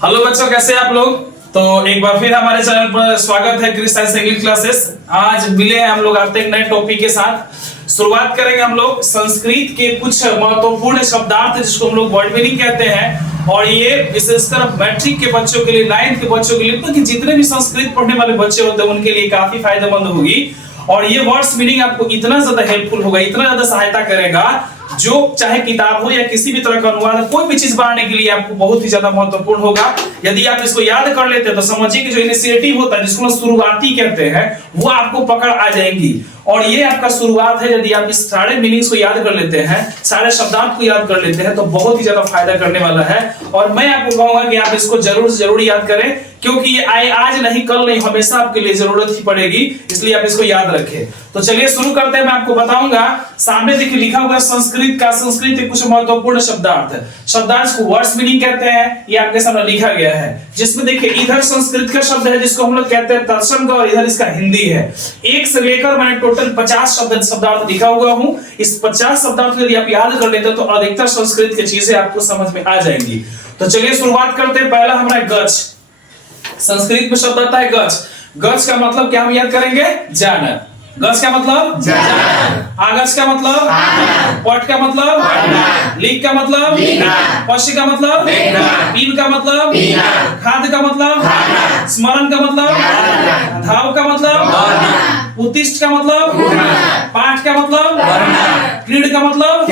Hello बच्चों, कैसे हैं आप लोग। तो एक बार फिर हमारे चैनल पर स्वागत है क्रिस साइंस इंग्लिश क्लासेस। आज मिले हैं हम लोग आपसे एक नए टॉपिक के साथ। शुरुआत करेंगे हम लोग संस्कृत के कुछ महत्वपूर्ण शब्दार्थ जिसको हम लोग वर्ड मीनिंग कहते हैं, और ये विशेषकर मैट्रिक के बच्चों के लिए, 9th के बच्चों के लिए, क्योंकि जितने भी संस्कृत पढ़ने वाले बच्चे होते हैं उनके लिए काफी फायदेमंद होगी। और ये वर्ड्स मीनिंग आपको इतना ज्यादा हेल्पफुल होगा, इतना ज्यादा सहायता करेगा, जो चाहे किताब हो या किसी भी तरह का अनुवाद, कोई भी चीज बनाने के लिए आपको बहुत ही ज्यादा महत्वपूर्ण होगा। यदि आप इसको याद कर लेते हैं तो समझिए कि जो इनिशिएटिव होता है, जिसको शुरुआती कहते हैं, वो आपको पकड़ आ जाएंगी। और ये आपका शुरुआत है। यदि आप इस सारे मीनिंग्स को याद कर लेते हैं, सारे शब्दार्थ को याद कर लेते हैं, तो बहुत ही ज्यादा फायदा करने वाला है। और मैं आपको कहूंगा कि आप इसको जरूर से जरूर याद करें, क्योंकि ये आज नहीं कल नहीं, हमेशा आपके लिए जरूरत ही पड़ेगी, इसलिए आप इसको याद रखें। तो चलिए शुरू करते हैं। मैं आपको बताऊंगा, सामने देखिए लिखा हुआ है संस्कृत के कुछ महत्वपूर्ण शब्दार्थ को वर्ड्स मीनिंग कहते हैं। ये आपके सामने लिखा गया है, जिसमें देखिए इधर संस्कृत का शब्द है जिसको हम लोग कहते हैं तत्सम का, और इधर इसका हिंदी है। एक से लेकर मैंने टोटल 50 शब्दार्थ लिखा हुआ हूं। इस 50 शब्दार्थ को यदि आप याद कर लेते हैं तो अधिकतर संस्कृत की चीजें आपको समझ में आ जाएंगी। तो चलिए शुरुआत करते हैं। पहला हमारा गज। संस्कृत में शब्द आता है गज। गज का मतलब क्या हम याद करेंगे? जानना। गज का मतलब जानना। आगज का मतलब पट का मतलब लिख का मतलब पश्य का मतलब पील का मतलब खाद का मतलब स्मरण का मतलब धाव का मतलब उत्तिष्ठ का मतलब पाठ का मतलब क्रीड का मतलब।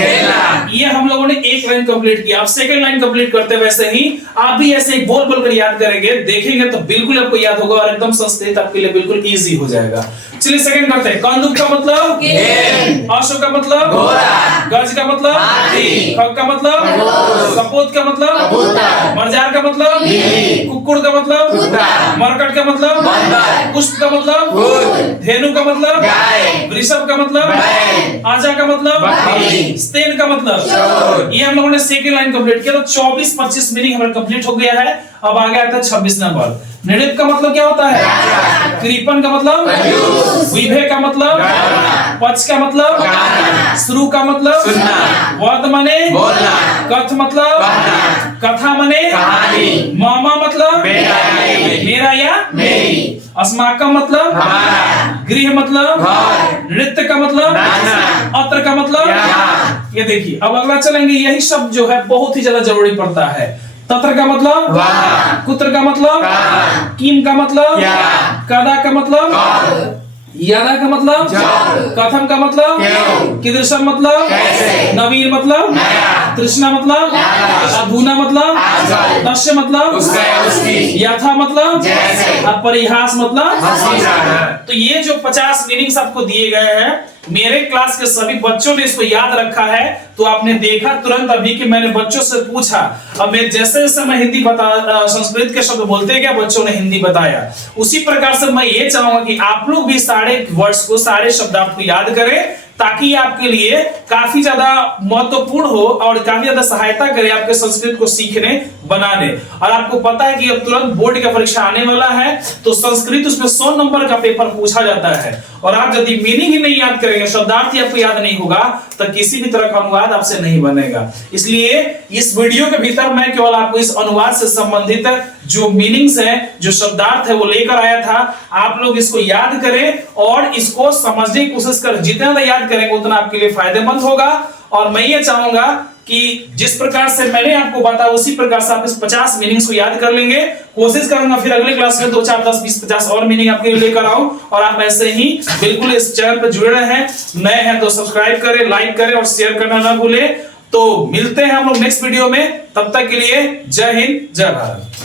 ये हम लोगों ने एक लाइन कंप्लीट किया। आप सेकंड लाइन कंप्लीट करते वैसे ही आप भी ऐसे बोल बोल कर याद करेंगे, देखेंगे तो बिल्कुल आपको याद होगा और एकदम संस्कृत आपके लिए बिल्कुल इजी हो जाएगा। चलिए सेकंड करते हैं। कंदुक का मतलब गेंद, अशोक का मतलब घोड़ा, गज का मतलब हाथी, खग का मतलब कपोत का मतलब कबूतर, मरजार का मतलब कुक्कुड़ का मतलब कुत्ता, मरकट का मतलब बंदर, पुष्प का मतलब फूल, धेनु का मतलब गाय, वृषभ का मतलब बैल, आजा का मतलब बकरी, स्तेन का मतलब चोर। ये हम लोगों ने सेकंड लाइन कंप्लीट किया। तो 24-25 मीनिंग हमारा कंप्लीट हो गया है। अब आगे आता है 26 नंबर। नृप का मतलब क्या होता है? कृपन का मतलब विभे का मतलब पक्ष का मतलब श्रु का मतलब वर्त माने कथ मतलब कथा माने मामा मतलब मेरा या मेरी, अस्माकम मतलब गृह मतलब नृत्य का मतलब अत्र का मतलब। ये देखिए अब अगला चलेंगे। यही शब्द जो है बहुत ही ज्यादा जरूरी पड़ता है। तत्र का मतलब कुत्र का मतलब किम का मतलब कदा का मतलब यादा का मतलब कथम का मतलब कीदृशम मतलब नवीन मतलब तृष्णा मतलब अधुना मतलब तस्य मतलब यथा मतलब परिहास मतलब। तो ये जो 50 मीनिंग्स आपको दिए गए हैं, मेरे क्लास के सभी बच्चों ने इसको याद रखा है। तो आपने देखा तुरंत अभी कि मैंने बच्चों से पूछा, अब मैं जैसे जैसे मैं हिंदी संस्कृत के शब्द बोलते गया, बच्चों ने हिंदी बताया। उसी प्रकार से मैं ये चाहूंगा कि आप लोग भी सारे वर्ड्स को, सारे शब्दार्थ को याद करें, ताकि आपके लिए काफी ज्यादा महत्वपूर्ण हो और काफी ज्यादा सहायता करे आपके संस्कृत को सीखने, बनाने। और आपको पता है कि अब तुरंत बोर्ड का परीक्षा आने वाला है, तो संस्कृत उसमें 100 नंबर का पेपर पूछा जाता है। और आप यदि मीनिंग ही नहीं याद करेंगे, शब्दार्थ ही आपको याद नहीं होगा, तो किसी भी तरह का अनुवाद आपसे नहीं बनेगा। इसलिए इस वीडियो के भीतर मैं केवल आपको इस अनुवाद से संबंधित जो मीनिंग्स है, जो शब्दार्थ है, वो लेकर आया था। आप लोग इसको याद करें और इसको समझने की कोशिश करें। जितना याद करेंगे उतना आपके लिए फायदेमंद होगा। और मैं ये चाहूंगा कि जिस प्रकार से मैंने आपको बताया उसी प्रकार से आप इस 50 मीनिंग्स को याद कर लेंगे। कोशिश करूंगा फिर अगले क्लास में 2, 4, 10, 20, 50 और मीनिंग आपके लिए लेकर आऊं। और आप ऐसे ही बिल्कुल इस चैनल पर जुड़े रहें। नए हैं तो सब्सक्राइब करें, लाइक करें और शेयर करना ना भूलें। तो मिलते हैं हम लोग नेक्स्ट वीडियो में। तब तक के लिए जय हिंद, जय भारत।